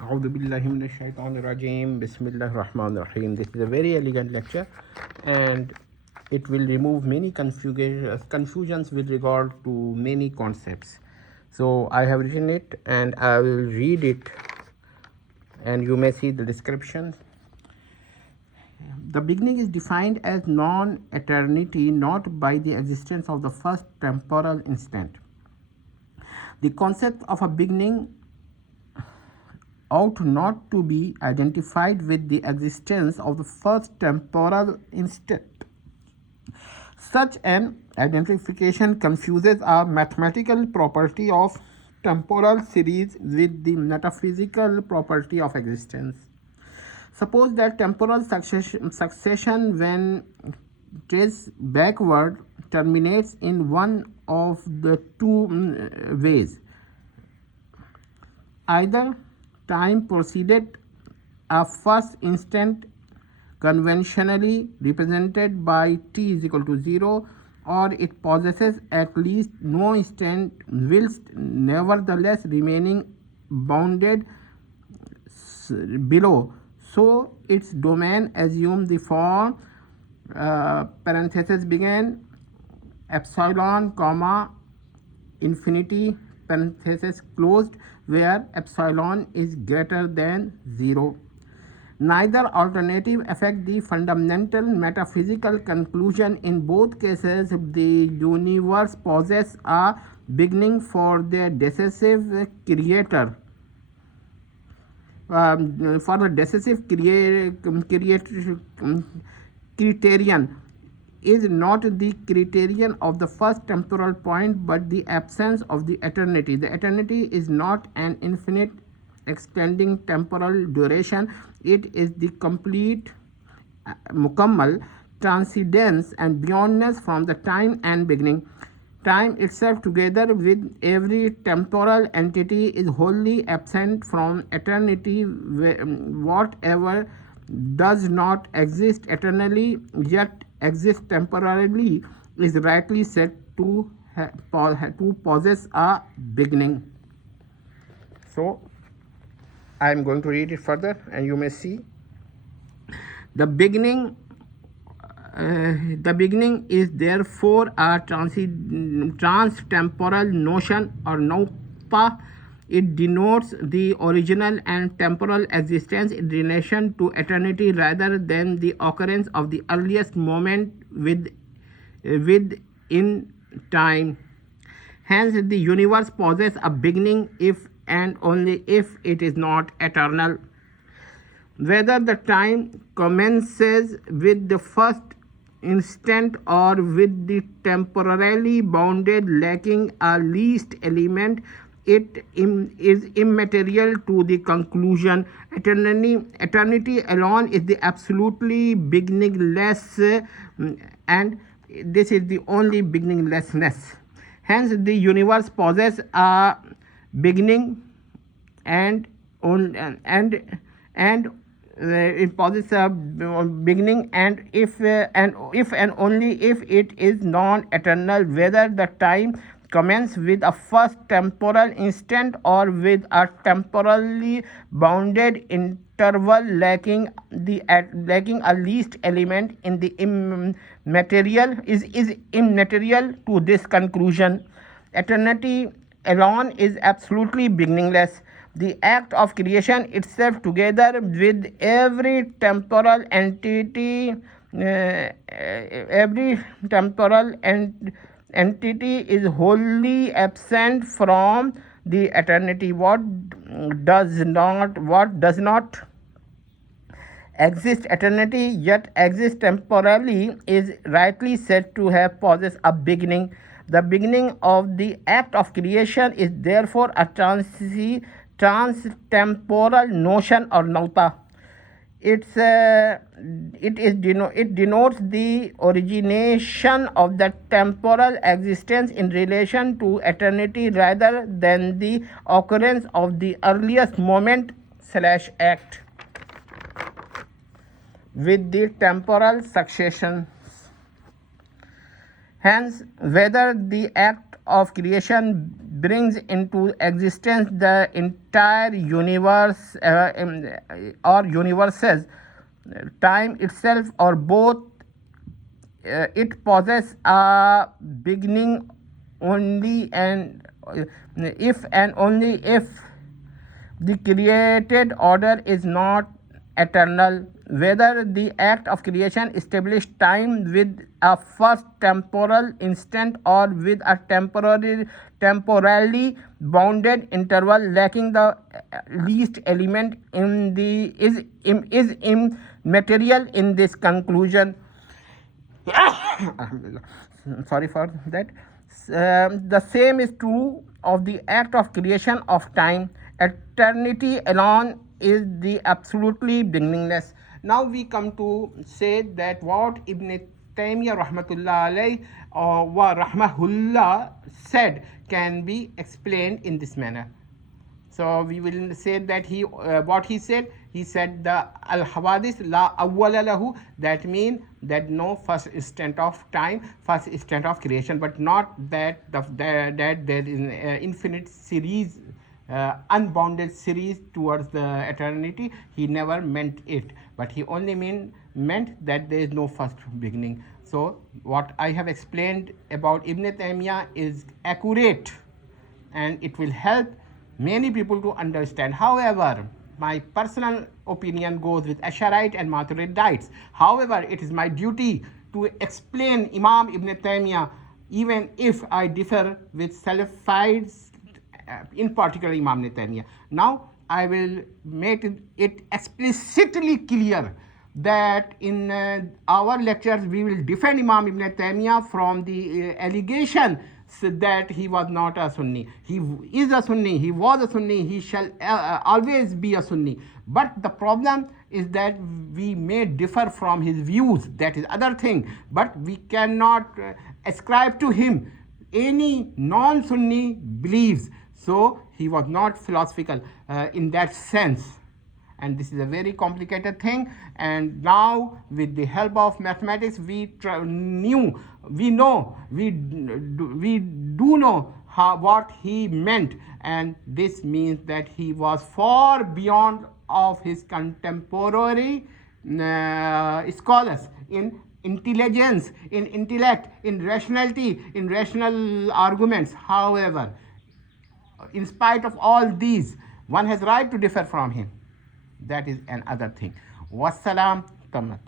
A'udhu billahi minash shaitanir rajeem. Bismillahir rahmanir rahim. This is a very elegant lecture, and it will remove many confusions with regard to many concepts. So I have written it, and I will read it, and you may see the description. The beginning is defined as non-eternity, not by the existence of the first temporal instant. The concept of a beginning ought not to be identified with the existence of the first temporal instant. Such an identification confuses a mathematical property of temporal series with the metaphysical property of existence. Suppose that temporal succession, when traced backward, terminates in one of the two ways. Either time proceeded a first instant conventionally represented by t is equal to 0, or it possesses at least no instant whilst nevertheless remaining bounded below. So its domain assumes the form parenthesis begin epsilon comma infinity parenthesis closed, where epsilon is greater than 0. Neither alternative affect the fundamental metaphysical conclusion. In both cases, the universe possesses a beginning for the decisive creator. For the decisive criterion is not the criterion of the first temporal point, but the absence of the eternity. The eternity is not an infinite extending temporal duration. It is the complete mukammal transcendence and beyondness from the time and beginning. Time itself, together with every temporal entity, is wholly absent from eternity. Whatever does not exist eternally yet exists temporarily is rightly said to possess a beginning. So I am going to read it further, and you may see the beginning. The beginning is therefore a trans-temporal notion or nauta. It denotes the original and temporal existence in relation to eternity rather than the occurrence of the earliest moment within time. Hence, the universe possesses a beginning if and only if it is not eternal. Whether the time commences with the first instant or with the temporarily bounded lacking a least element, it is immaterial to the conclusion. Eternity alone is the absolutely beginningless, and this is the only beginninglessness. Hence, the universe possesses a beginning and it possesses a beginning, and if and only if it is non-eternal. Whether the time commence with a first temporal instant or with a temporally bounded interval lacking a least element in the immaterial is immaterial to this conclusion. Eternity alone is absolutely beginningless. The act of creation itself, together with every temporal entity, is wholly absent from the eternity. What does not exist eternity yet exists temporally is rightly said to have possessed a beginning. The beginning of the act of creation is therefore a trans-temporal notion or nauta. It denotes the origination of the temporal existence in relation to eternity rather than the occurrence of the earliest moment / act with the temporal succession. Hence, whether the act of creation brings into existence the entire universe or universes, time itself or both, it possesses a beginning only and if and only if the created order is not eternal. Whether the act of creation established time with a first temporal instant or with a temporally bounded interval lacking the least element in the is immaterial in this conclusion. Sorry for that. The same is true of the act of creation of time. Eternity alone is the absolutely beginningless. Now we come to say that what Ibn Taymiyyah rahmatullah alayh wa rahmahullah said can be explained in this manner. So we will say that what he said the al hawadis la awwala lahu, that means that no first instant of time, first instant of creation, but not that that there is an infinite series, unbounded series towards the eternity. He never meant it, but he only meant that there is no first beginning. So what I have explained about Ibn Taymiyyah is accurate and it will help many people to understand. However, my personal opinion goes with Asharite and Maturidites. However, it is my duty to explain Imam Ibn Taymiyyah even if I differ with Salafites, in particular Imam Ibn Taymiyyah. Now I will make it explicitly clear that in our lectures we will defend Imam Ibn Taymiyyah from the allegation that he was not a Sunni. He is a Sunni, he was a Sunni, he shall always be a Sunni. But the problem is that we may differ from his views, that is other thing, but we cannot ascribe to him any non-Sunni beliefs. So he was not philosophical in that sense. And this is a very complicated thing, and now with the help of mathematics we do know what he meant, and this means that he was far beyond of his contemporary scholars in intelligence, in intellect, in rationality, in rational arguments. However, in spite of all these, one has right to differ from him. That is another thing. Wassalam. Tamat.